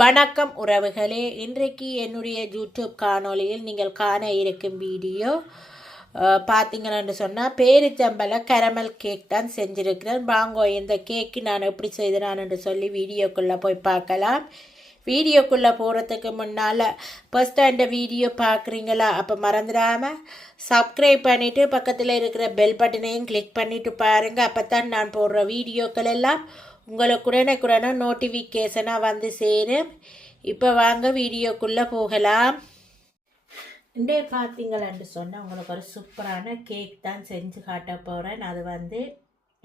வணக்கம் உறவுகளே, இன்றைக்கு என்னுடைய யூடியூப் காணொளியில் நீங்கள் காண இருக்கும் வீடியோ பார்த்தீங்கன்னு சொன்னால் பேரிச்சம்பழ கேரமல் கேக் தான் செஞ்சுருக்கிறேன். வாங்கோ இந்த கேக்கு நான் எப்படி செய்தேன்னு சொல்லி வீடியோக்குள்ளே போய் பார்க்கலாம். வீடியோக்குள்ளே போகிறதுக்கு முன்னால் ஃபஸ்ட்டாக இந்த வீடியோ பார்க்குறீங்களா? அப்போ மறந்துடாமல் சப்ஸ்கிரைப் பண்ணிவிட்டு பக்கத்தில் இருக்கிற பெல் பட்டனையும் கிளிக் பண்ணிவிட்டு பாருங்கள். அப்போ தான் நான் போடுற வீடியோக்கள் எல்லாம் உங்களுக்கு உடனே நோட்டிஃபிகேஷனாக வந்து சேரும். இப்போ வாங்க வீடியோக்குள்ளே போகலாம். இன்றைய பார்த்தீங்களான்னு சொன்னால் உங்களுக்கு ஒரு சூப்பரான கேக் தான் செஞ்சு காட்ட போகிறேன்.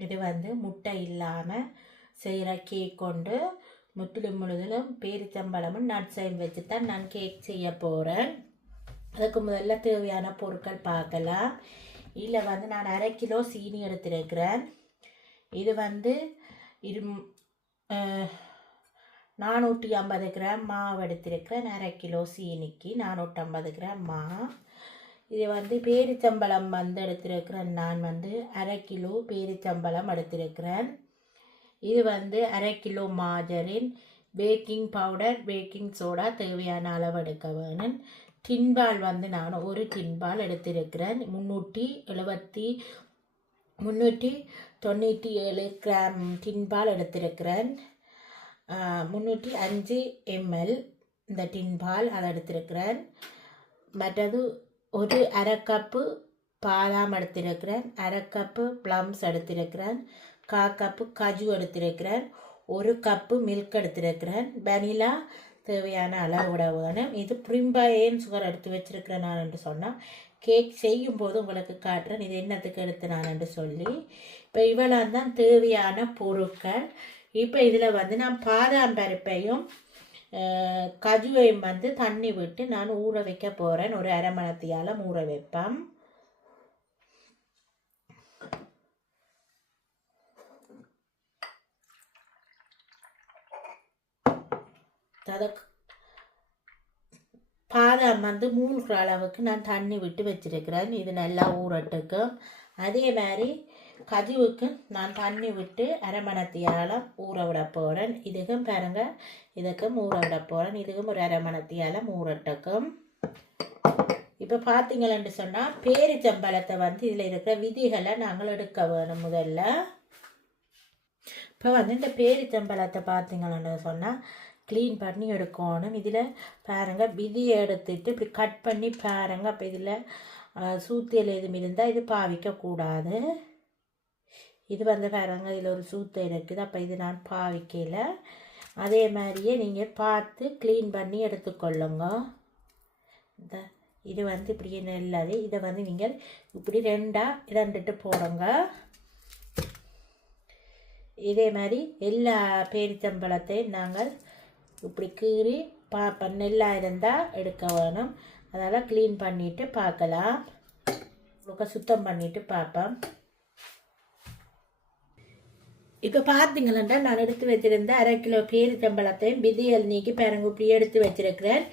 இது முட்டை இல்லாமல் செய்கிற கேக் கொண்டு முழுதிலும் பேரிச்சம்பழமும் நட்ஸையும் வச்சு தான் நான் கேக் செய்ய போகிறேன். அதுக்கு முதல்ல தேவையான பொருட்கள் பார்க்கலாம். இதில் நான் 1/2 கிலோ சீனி எடுத்துருக்கிறேன். இது 450 கிராம் மாவு எடுத்திருக்கிறேன். 1/2 கிலோ சீனிக்கு 450 கிராம் மாவு. இது பேரிச்சம்பழம் எடுத்திருக்கிறேன். நான் 1/2 கிலோ பேரிச்சம்பழம் எடுத்திருக்கிறேன். இது 1/2 kilo மாஜரின், baking powder, baking soda தேவையான அளவு எடுக்க வேணும். டின்பால் நான் ஒரு டின்பால் எடுத்திருக்கிறேன். 397 கிராம் டின்பால் எடுத்திருக்கிறேன். 305 ml இந்த டின்பால் அதை எடுத்திருக்கிறேன். மற்றது ஒரு 1/2 கப்பு பாதாம் எடுத்திருக்கிறேன். 1/2 கப்பு ப்ளம்ஸ் எடுத்திருக்கிறேன். 1/4 கப்பு கஜு எடுத்திருக்கிறேன். 1 கப்பு மில்க் எடுத்திருக்கிறேன். வெனிலா தேவையான அளவோட வேணும். இது பிரிம்பாயன் சுகர் எடுத்து வச்சிருக்கிறேன் நான் என்று சொன்னால் கேக் செய்யும்போது உங்களுக்கு காட்டுறேன் இது என்னத்துக்கு எடுத்து நான் என்று சொல்லி. இப்போ இவ்வளோ தான் தேவையான பொருட்கள். இப்போ இதில் நான் பாதாம் பருப்பையும் கஜுவையும் தண்ணி விட்டு நான் ஊற வைக்க போகிறேன். ஒரு 1/2 மணி நேரத்தியால் ஊற வைப்பேன். பாதாம் மூழ்கிற அளவுக்கு நான் தண்ணி விட்டு வச்சிருக்கிறேன். இது நல்லா ஊறட்டுக்கும். அதே மாதிரி கஜுவுக்கு நான் தண்ணி விட்டு 1/2 மணி நேரத்தியால் ஊற விட போகிறேன். இதுக்கும் பாருங்கள், இதுக்கும் ஊற விட போகிறேன். இதுக்கும் ஒரு 1/2 மணி நேரத்தியால் ஊறட்டுக்கும். இப்போ பார்த்தீங்களன்னு சொன்னால் பேரிச்சம்பழத்தை இதில் இருக்கிற விதிகளை நாங்கள் எடுக்க வேணும். முதல்ல இப்போ இந்த பேரிச்சம்பழத்தை பார்த்தீங்களன்னு சொன்னால் க்ளீன் பண்ணி எடுக்கணும். இதில் பாருங்கள், விதியை எடுத்துட்டு இப்படி கட் பண்ணி பாருங்கள். அப்போ இதில் சூத்தியல் எதுவும் இருந்தால் இது பாவிக்கக்கூடாது. இது பாருங்கள், இதில் ஒரு சூத்தை இருக்குது. அப்போ இது நான் பாவிக்கல. அதே மாதிரியே நீங்கள் பார்த்து க்ளீன் பண்ணி எடுத்துக்கொள்ளுங்க. இது இப்படியே நல்லது. இதை நீங்கள் இப்படி 2ஆக இரண்டுட்டு போடுங்க. இதே மாதிரி எல்லா பேரிச்சம்பழத்தையும் நாங்கள் இப்படி கீறி பார்ப்போம். நெல்லாக இருந்தால் எடுக்க வேணும். அதனால் க்ளீன் பண்ணிவிட்டு பார்க்கலாம். சுத்தம் பண்ணிவிட்டு பார்ப்போம். இப்போ பார்த்தீங்களா, நான் எடுத்து வச்சுருந்த 1/2 கிலோ பேரிச்சம்பழத்தையும் விதியல் நீக்கி பாருங்க இப்படி எடுத்து வச்சுருக்கிறேன்.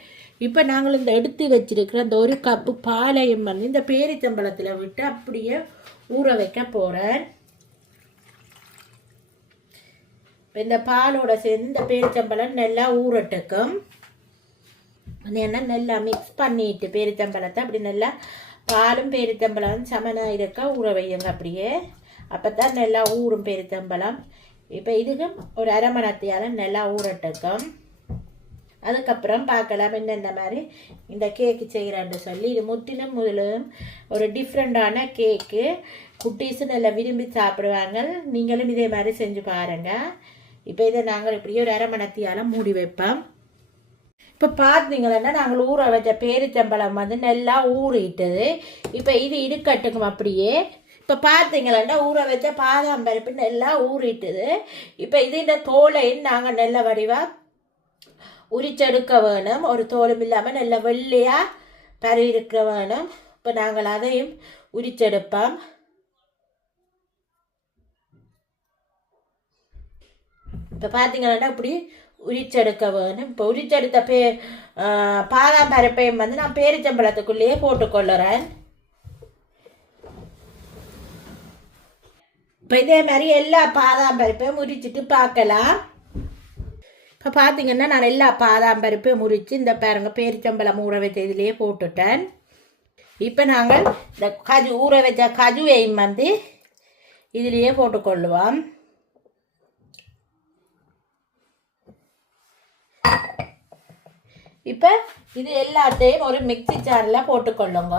இப்போ நாங்கள் இந்த எடுத்து வச்சுருக்கிற இந்த 1 கப்பு பாலையும் இந்த பேரிச்சம்பழத்தில் விட்டு அப்படியே ஊற வைக்க போகிறேன். இந்த பாலோட சேர்ந்து இந்த பேரிச்சம்பழம் நல்லா ஊறட்டுக்கும். ஏன்னா நல்லா மிக்ஸ் பண்ணிட்டு பேரிச்சம்பழத்தை அப்படி நல்லா பாலும் பேரிச்சம்பழம் சமனாக இருக்க ஊற வையுங்க அப்படியே. அப்போ தான் நல்லா ஊறும் பேரிச்சம்பழம். இப்போ இதுக்கும் ஒரு 1/2 மணி நேரத்தியால் நல்லா ஊறட்டுக்கும். அதுக்கப்புறம் பார்க்கலாம் என்னென்ன மாதிரி இந்த கேக்கு செய்கிறேன்னு சொல்லி. இது முற்றிலும் ஒரு டிஃப்ரெண்டான கேக்கு. குட்டீஸு நல்லா விரும்பி சாப்பிடுவாங்க. நீங்களும் இதே மாதிரி செஞ்சு பாருங்கள். இப்போ இதை நாங்கள் இப்படியே ஒரு 1/2 மணி நேரத்தியால் மூடி வைப்போம். இப்போ பார்த்தீங்கன்னா நாங்கள் ஊற வச்ச பேரிச்சம்பழம் நல்லா ஊறிட்டுது. இப்போ இது இருக்கட்டுக்கும் அப்படியே. இப்போ பார்த்தீங்களா ஊற வச்ச பாதாம் பருப்பு நல்லா ஊறிட்டுது. இப்போ இந்த தோலையும் நாங்கள் நல்ல வடிவாக உரிச்செடுக்க வேணும். ஒரு தோலும் இல்லாமல் நல்ல வெள்ளையாக பரவி இருக்க வேணும். இப்போ நாங்கள் அதையும் உரிச்செடுப்போம். இப்போ பார்த்தீங்கன்னா இப்படி உரிச்செடுக்க வேணும். இப்போ உரிச்செடுத்த பாதாம் பருப்பையும் நான் பேரிச்சம்பழத்துக்குள்ளேயே போட்டுக்கொள்ளுறேன். இப்போ இதே மாதிரி எல்லா பாதாம் பருப்பையும் உரிச்சிட்டு பார்க்கலாம். இப்போ பார்த்தீங்கன்னா நான் எல்லா பாதாம் பருப்பையும் முறித்து இந்த பாருங்க பேரிச்சம்பழம் ஊற வச்ச இதிலேயே போட்டுட்டேன். இப்போ நாங்கள் இந்த ஊற வச்ச கஜுவையும் வந்து இதிலேயே போட்டுக்கொள்ளுவோம். இப்போ இது எல்லாத்தையும் ஒரு மிக்சி ஜாரில் போட்டுக்கொள்ளுங்க.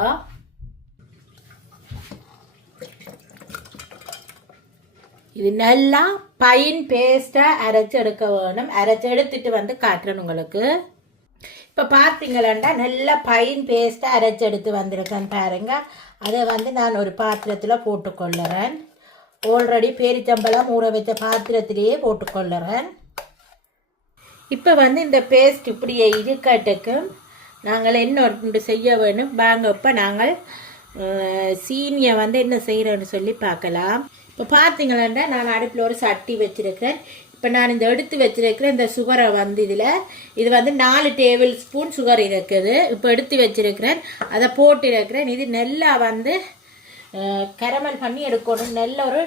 இது நல்லா பைன் பேஸ்ட்டாக அரைச்சி எடுக்க வேணும். அரைச்சி எடுத்துட்டு வந்து காட்டுறேன் உங்களுக்கு. இப்போ பார்த்தீங்களா நல்லா பைன் பேஸ்ட்டாக அரைச்சி எடுத்து வந்திருக்கேன் பாருங்க. அதை வந்து நான் ஒரு பாத்திரத்தில் போட்டுக்கொள்ளுறேன். ஆல்ரெடி பேரிச்சம்பழம் ஊற வச்ச பாத்திரத்திலேயே போட்டுக்கொள்ளுறேன். இப்போ வந்து இந்த பேஸ்ட் இப்படியே இருக்கட்டுக்கு நாங்கள் என்ன ஒன்று செய்ய வேணும் வாங்க. இப்போ நாங்கள் சீனியை வந்து என்ன செய்கிறோன்னு சொல்லி பார்க்கலாம். இப்போ பார்த்தீங்களா நான் அடுப்பில் ஒரு சட்டி வச்சுருக்கிறேன். இப்போ நான் இந்த எடுத்து வச்சுருக்கிறேன் இந்த சுகரை வந்து இது வந்து 4 டேபிள் ஸ்பூன் சுகர் இருக்குது. இப்போ எடுத்து வச்சுருக்கிறேன், அதை போட்டிருக்கிறேன். இது நல்லா வந்து கரமல் பண்ணி எடுக்கணும். நல்ல ஒரு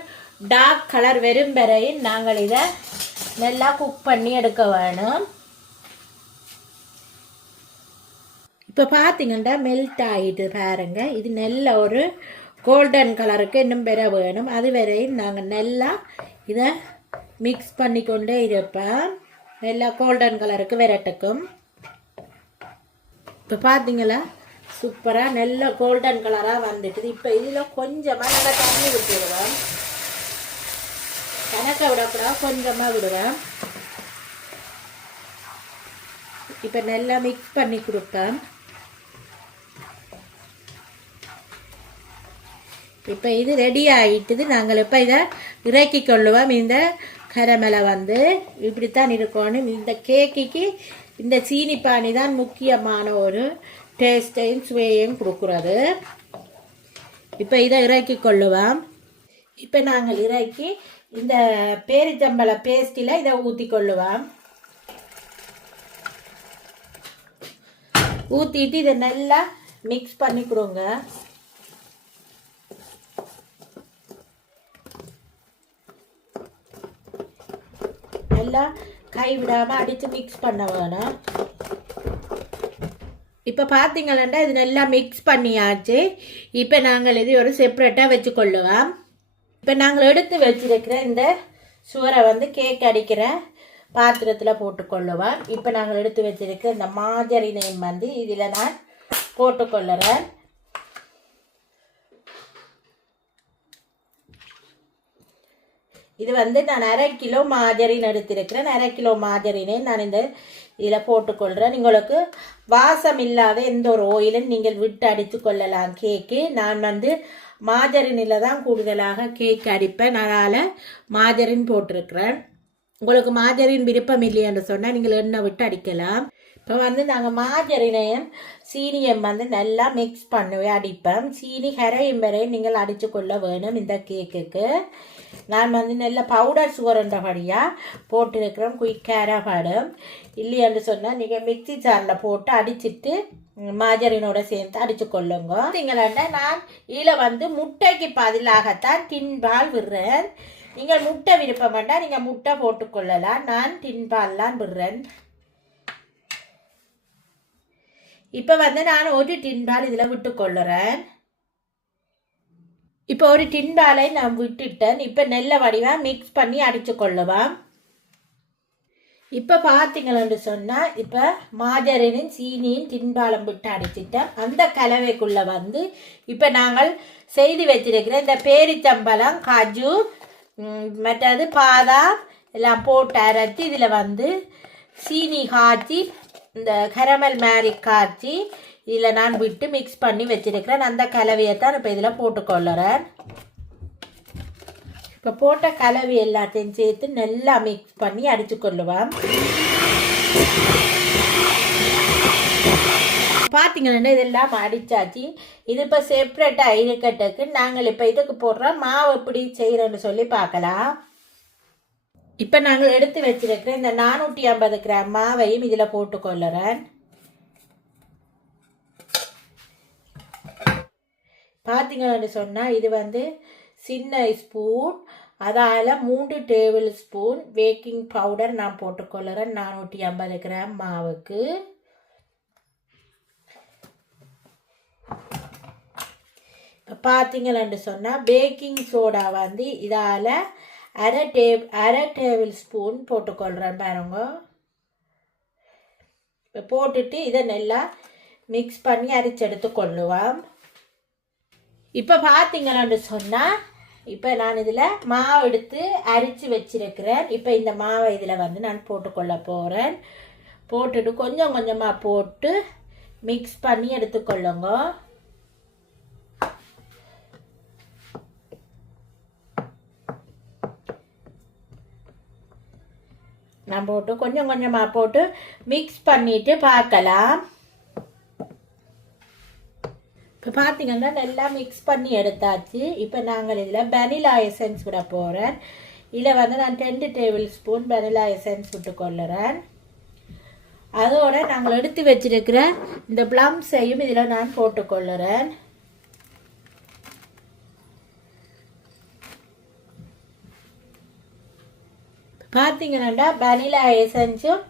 டார்க் கலர் வெறும் வரையும் நாங்கள் இதை நல்லா குக் பண்ணி எடுக்க வேணும். இப்போ பார்த்தீங்கன்னா மெல்ட் ஆகிட்டு பாருங்க. இது நல்ல ஒரு கோல்டன் கலருக்கு இன்னும் பெற வேணும். அது வரையும் நாங்கள் நல்லா இதை மிக்ஸ் பண்ணிக்கொண்டே இருப்போம். நல்லா கோல்டன் கலருக்கு விரட்டுக்கும். இப்போ பார்த்தீங்களா சூப்பராக நல்ல கோல்டன் கலராக வந்துட்டுது. இப்போ இதில் கொஞ்சமாக நல்லா தண்ணி விட்டுடுவோம். கணக்கை விடக்கூடாது, கொஞ்சமாக விடுவேன். இப்போ நல்லா மிக்ஸ் பண்ணி கொடுப்பேன். இப்போ இது ரெடி ஆகிட்டுது. நாங்கள் இப்போ இதை இறக்கி கொள்ளுவோம். இந்த கரமலை வந்து இப்படித்தான் இருக்கணும். இந்த கேக்குக்கு இந்த சீனி பானி தான் முக்கியமான ஒரு டேஸ்ட்டையும் சுவையையும் கொடுக்குறது. இப்போ இதை இறக்கி கொள்ளுவோம். இப்போ நாங்கள் இறக்கி இந்த பேரிச்சம்பழ பேஸ்டில் இதை ஊற்றி கொள்ளுவோம். ஊற்றிட்டு இதை நல்லா மிக்ஸ் பண்ணி கொடுங்க. நல்லா கை விடாமல் அடித்து மிக்ஸ் பண்ண வேணும். இப்போ பார்த்தீங்களா இது நல்லா மிக்ஸ் பண்ணியாச்சு. இப்போ நாங்கள் இது ஒரு செப்பரேட்டாக வச்சுக்கொள்ளுவோம். இப்போ நாங்கள் எடுத்து வச்சிருக்கிற இந்த சுவரை வந்து கேக் அடிக்கிற பாத்திரத்தில் போட்டுக்கொள்ளுவோம். இப்போ நாங்கள் எடுத்து வச்சிருக்கிற இந்த மாஜரினையும் வந்து இதில் நான் போட்டுக்கொள்ளுறேன். இது வந்து நான் 1/2 கிலோ மாஜரின் எடுத்திருக்கிறேன். 1/2 கிலோ மாஜரினை நான் இந்த இதில் போட்டுக்கொள்கிறேன். உங்களுக்கு வாசம் இல்லாத எந்த ஒரு ஆயிலும் நீங்கள் விட்டு அடித்து கொள்ளலாம் கேக்கு. நான் வந்து மாஜரினில் தான் கூடுதலாக கேக் அடிப்பேன். அதனால் மாஜரின் போட்டிருக்கிறேன். உங்களுக்கு மாஜரின் விருப்பம் இல்லைன்னு சொன்னால் நீங்கள் எண்ணெய் விட்டு அடிக்கலாம். இப்போ வந்து நாங்கள் மாஜரினையும் சீனியும் வந்து நல்லா மிக்ஸ் பண்ணவே அடிப்பேன். சீனி கரையும் வரையும் நீங்கள் அடித்து கொள்ள வேணும். இந்த கேக்குக்கு நான் வந்து நல்ல பவுடர் சுகர்ன்றபடியாக போட்டிருக்கிறேன். குயிக்காக படும் இல்லைன்னு சொன்னால் நீங்கள் மிக்சி ஜாரில் போட்டு அடிச்சுட்டு மாஜரினோட சேர்த்து அடித்து கொள்ளுங்க. பார்த்தீங்களா நான் இதில் வந்து முட்டைக்கு பதிலாகத்தான் டின்பால் விடுறேன். நீங்கள் முட்டை விருப்பம் வேண்டாம், நீங்கள் முட்டை போட்டுக்கொள்ளலாம். நான் டின்பால்லாம் விடுறேன். இப்போ வந்து நான் ஒரு டின்பால் இதில் விட்டுக்கொள்ளுறேன். இப்போ ஒரு டின்பாலை நான் விட்டுட்டேன். இப்போ நல்ல வடிவாக மிக்ஸ் பண்ணி அடித்து கொள்ளுவேன். இப்போ பார்த்தீங்களன்னு சொன்னால் இப்போ மாஜரினும் சீனியும் டின்பாலம் விட்டு அடிச்சிட்டேன். அந்த கலவைக்குள்ளே வந்து இப்போ நாங்கள் செய்து வச்சிருக்கிற இந்த பேரிச்சம்பழம் காஜு மற்றது பாதாம் எல்லாம் போட்டு அரைச்சி இதில் வந்து சீனி காய்ச்சி இந்த கரமல் மாதிரி காய்ச்சி இதில் நான் விட்டு மிக்ஸ் பண்ணி வச்சிருக்கிறேன். அந்த கலவையை தான் இப்போ இதில் போட்டுக்கொள்ளுறேன். இப்போ போட்ட கலவை எல்லாத்தையும் சேர்த்து நல்லா மிக்ஸ் பண்ணி அடித்து கொள்ளுவேன். பார்த்தீங்கன்னா இதெல்லாம் அடித்தாச்சு. இது இப்போ செப்ரேட்டாக இருக்கட்டுக்கு நாங்கள் இப்போ இதுக்கு போடுறோம். மாவு எப்படி செய்கிறோன்னு சொல்லி பார்க்கலாம். இப்போ நாங்கள் எடுத்து வச்சிருக்கிற இந்த 450 கிராம் மாவையும் இதில் போட்டுக்கொள்ளுறேன். பார்த்தீங்கன்னு சொன்னால் இது வந்து சின்ன ஸ்பூன் அதால் 3 டேபிள் ஸ்பூன் பேக்கிங் பவுடர் நான் போட்டுக்கொள்ளுறேன் 450 கிராம் மாவுக்கு. இப்போ பார்த்தீங்கன்னு சொன்னால் பேக்கிங் சோடா வந்து இதால் அரை டேபிள் ஸ்பூன் போட்டுக்கொள்கிறேன் பாருங்க. இப்போ போட்டுட்டு இதை நல்லா மிக்ஸ் பண்ணி அரைச்செடுத்து கொள்ளுவோம். இப்போ பார்த்தீங்கன்னு சொன்னால் இப்போ நான் இதில் மாவு எடுத்து அரைச்சி வச்சிருக்கிறேன். இப்போ இந்த மாவை இதில் வந்து நான் போட்டுக்கொள்ள போகிறேன். போட்டுட்டு கொஞ்சம் கொஞ்சமாக போட்டு மிக்ஸ் பண்ணி எடுத்துக்கொள்ளுங்க. நான் போட்டு கொஞ்சம் கொஞ்சமாக போட்டு மிக்ஸ் பண்ணிட்டு பார்க்கலாம். இப்போ பார்த்தீங்கன்னா நல்லா மிக்ஸ் பண்ணி எடுத்தாச்சு. இப்போ நாங்கள் இதில் வெனிலா எசன்ஸ் விட போகிறேன். இதில் வந்து நான் 2 டேபிள் ஸ்பூன் வெனிலா எசன்ஸ் விட்டுக்கொள்ளுறேன். அதோடு நாங்கள் எடுத்து வச்சிருக்கிற இந்த ப்ளம்ஸையும் இதில் நான் போட்டுக்கொள்ளுறேன். பார்த்தீங்கன்னா வெனிலா எசன்ஸும்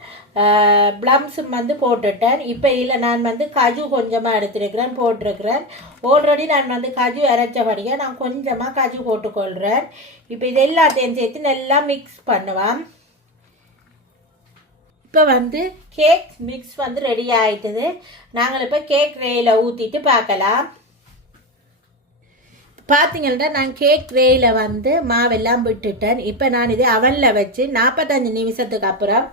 ப்ளம்ஸும் வந்து போட்டுட்டேன். இப்போ இதில் நான் வந்து கஜு கொஞ்சமாக எடுத்துருக்கிறேன் போட்டிருக்கிறேன். ஆல்ரெடி நான் வந்து கஜு அரைச்சபடியாக நான் கொஞ்சமாக கஜு போட்டுக்கொள்கிறேன். இப்போ இது எல்லாத்தையும் சேர்த்து நல்லா மிக்ஸ் பண்ணுவேன். இப்போ வந்து கேக் மிக்ஸ் வந்து ரெடி ஆகிட்டுது. நாங்கள் இப்போ கேக் ரேயில் ஊற்றிட்டு பார்க்கலாம். பார்த்தீங்கன்னா நான் கேக் ரேயில் வந்து மாவெல்லாம் விட்டுட்டேன். இப்போ நான் இதை அவனில் வச்சு 45 நிமிஷத்துக்கு அப்புறம்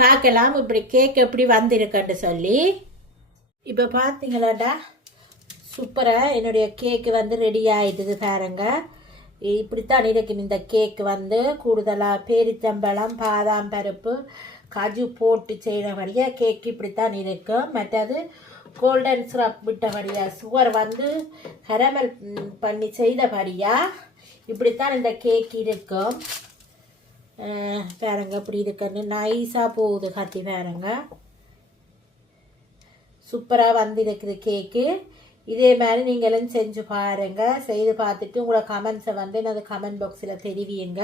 பார்க்கலாம் இப்படி கேக் எப்படி வந்திருக்குன்னு சொல்லி. இப்போ பார்த்தீங்களாடா சூப்பராக என்னுடைய கேக்கு வந்து ரெடி ஆகிடுது பாருங்க. இப்படித்தான் இருக்கும் இந்த கேக் வந்து. கூடுதலாக பேரிச்சம்பழம் பாதாம் பருப்பு காஜு போட்டு செய்கிறபடியாக கேக் இப்படித்தான் இருக்கும். மற்றது கோல்டன் சிரப் விட்டபடியாக சுகர் வந்து கரமல் பண்ணி செய்தபடியாக இப்படித்தான் இந்த கேக் இருக்கும். பாருங்க இப்படி இருக்குன்னு நைஸாக போகுது கத்தி பாருங்க. சூப்பராக வந்து இருக்குது கேக்கு. இதே மாதிரி நீங்களும் செஞ்சு பாருங்கள். செய்து பார்த்துட்டு உங்களோட கமெண்ட்ஸை வந்து எனது கமெண்ட் பாக்ஸில் தெரிவியுங்க.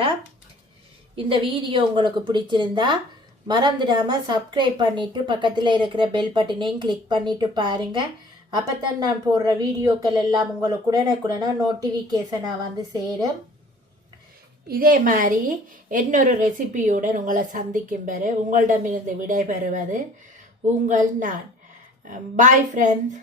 இந்த வீடியோ உங்களுக்கு பிடிச்சிருந்தா மறந்துடாமல் சப்ஸ்கிரைப் பண்ணிவிட்டு பக்கத்தில் இருக்கிற பெல் பட்டனையும் கிளிக் பண்ணிவிட்டு பாருங்கள். அப்போ தான் நான் போடுற வீடியோக்கள் எல்லாம் உங்களுக்கு உடனுக்குடனே நோட்டிஃபிகேஷனாக வந்து சேரும். இதே மாதிரி இன்னொரு ரெசிபியுடன் உங்களை சந்திக்கும் பெற உங்களிடமிருந்து விடைபெறுவது உங்கள் நான். Bye friends.